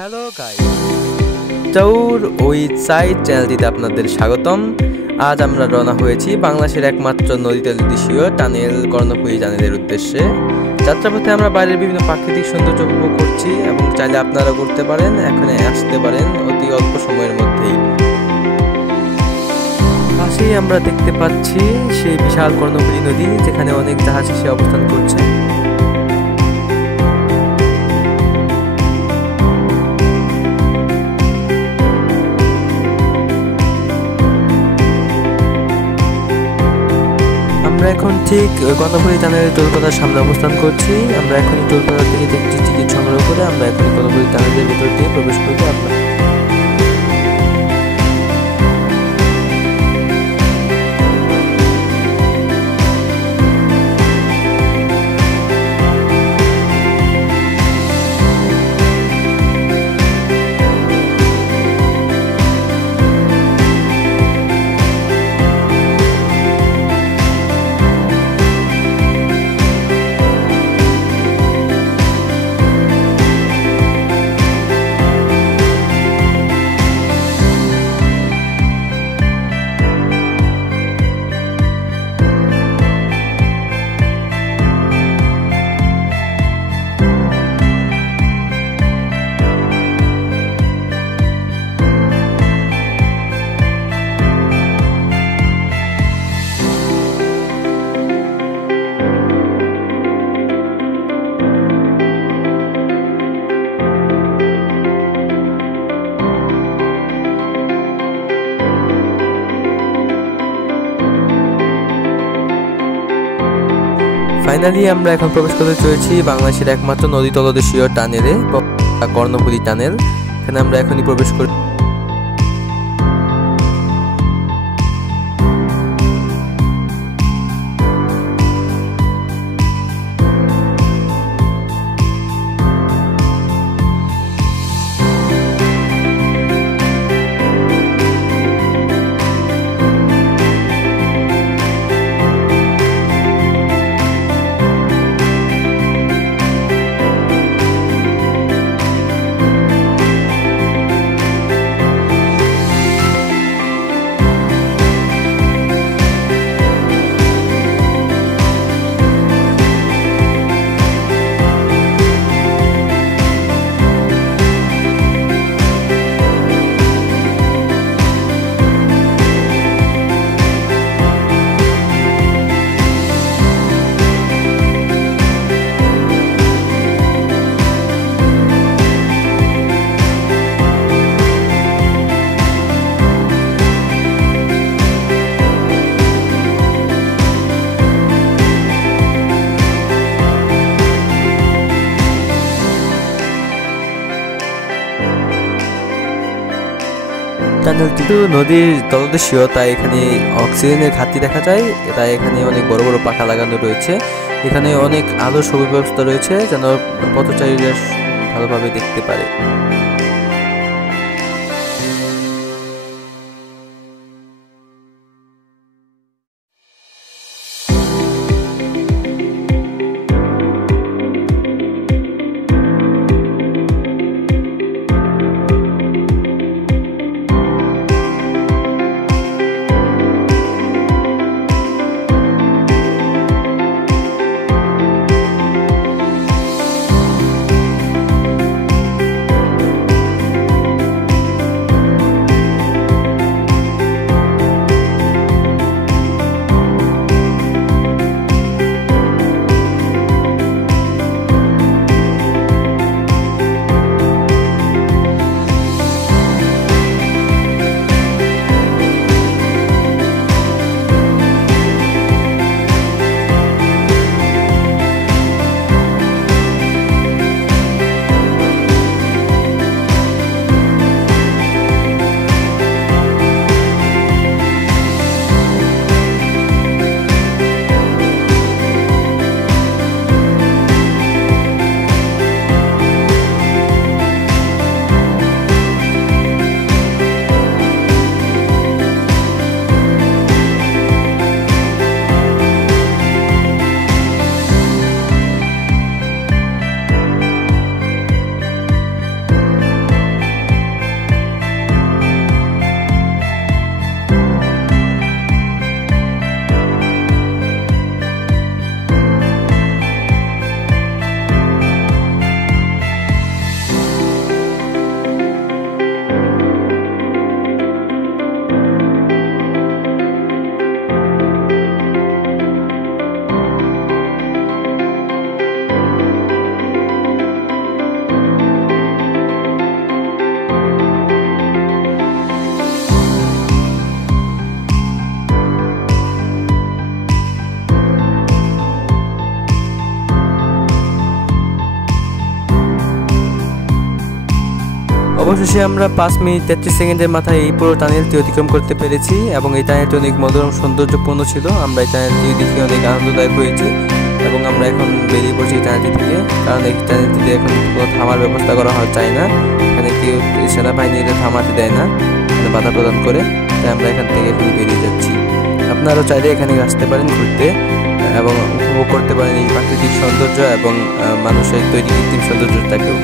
Hello guys, tour with side চ্যানেলটিতে আপনাদের স্বাগতম। আজ আমরা রওনা হয়েছি বাংলাদেশের একমাত্র নদীতলদেশীয় টানেল কর্ণফুলী টানেলের উদ্দেশ্যে। যাত্রাপথে আমরা বাইরের বিভিন্ন প্রাকৃতিক সৌন্দর্য উপভোগ করছি এবং চাইলে আপনারা করতে পারেন, এখানে আসতে পারেন অতি অল্প সময়ের মধ্যেই। পাশেই আমরা দেখতে পাচ্ছি সেই বিশাল কর্ণফুলী নদী, যেখানে অনেক জাহাজ এসে অবস্থান করছে। আমরা এখন ঠিক কর্ণফুলী টানেলের টোলপাতার সামনে অবস্থান করছি। আমরা এখনই টোলপাতা থেকে একটি টিকিট সংগ্রহ করে আমরা এখনই কর্ণফুলী টানেলের ভিতর দিয়ে প্রবেশ করবো। ফাইনালি আমরা এখন প্রবেশ করতে চলেছি বাংলাদেশের একমাত্র নদী তলদেশীয় টানেলে, কর্ণফুলী টানেল। এখানে আমরা এখনই প্রবেশ করি। টানেলটি তো নদীর তলদেশীয়, তাই এখানে অক্সিজেনের ঘাটতি দেখা যায়। তাই এখানে অনেক বড় বড় পাখা লাগানো রয়েছে। এখানে অনেক আলোর সুব্যবস্থা রয়েছে যেন পথচারীরা ভালোভাবে দেখতে পারে। অবশেষে আমরা 5 মিনিট 33 সেকেন্ডের মাথায় এই পুরো টানেলটি অতিক্রম করতে পেরেছি এবং এই টানেলটি অনেক মনোরম সৌন্দর্যপূর্ণ ছিল। আমরা এই টানেলটি দেখে অনেক আনন্দদায়ক হয়েছি এবং আমরা এখন বেরিয়ে পড়ছি এই টানেলটি থেকে, কারণ এই টানেলটিতে এখন কোনো থামার ব্যবস্থা করা চাই না। এখানে কেউ সেনাবাহিনীরা থামাতে দেয় না, বাধা প্রদান করে, তাই আমরা এখান থেকে এখন বেরিয়ে যাচ্ছি। আপনারাও চাইলে এখানে আসতে পারেন ঘুরতে এবং উপভোগ করতে পারেন এই প্রাকৃতিক সৌন্দর্য এবং মানুষের তৈরি কৃত্রিম সৌন্দর্যটাকেও।